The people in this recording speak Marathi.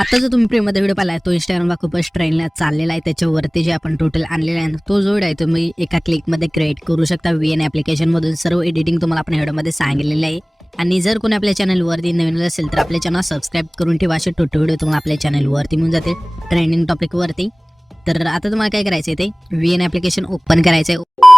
आता जो तुम्ही प्रेममध्ये व्हिडिओ पाहिला तो इंस्टाग्रामला खूपच ट्रेंडला चाललेला आहे। त्याच्यावरती जे आपण टोटल आणलेला आहे तो जोड आहे तुम्ही एका क्लिकमध्ये क्रिएट करू शकता। VN ॲप्लिकेशनमधून सर्व एडिटिंग तुम्हाला आपण व्हिडिओमध्ये सांगितलेलं आहे। आणि जर कोणी आपल्या चॅनलवरती नवीन असेल तर आपल्या चॅनल सबस्क्राईब करून ठेवा। असे टोटल व्हिडिओ तुम्हाला आपल्या चॅनलवरती मिळून जातील ट्रेंडिंग टॉपिकवरती। तर आता तुम्हाला काय करायचं आहे ते VN ॲप्लिकेशन ओपन करायचं आहे।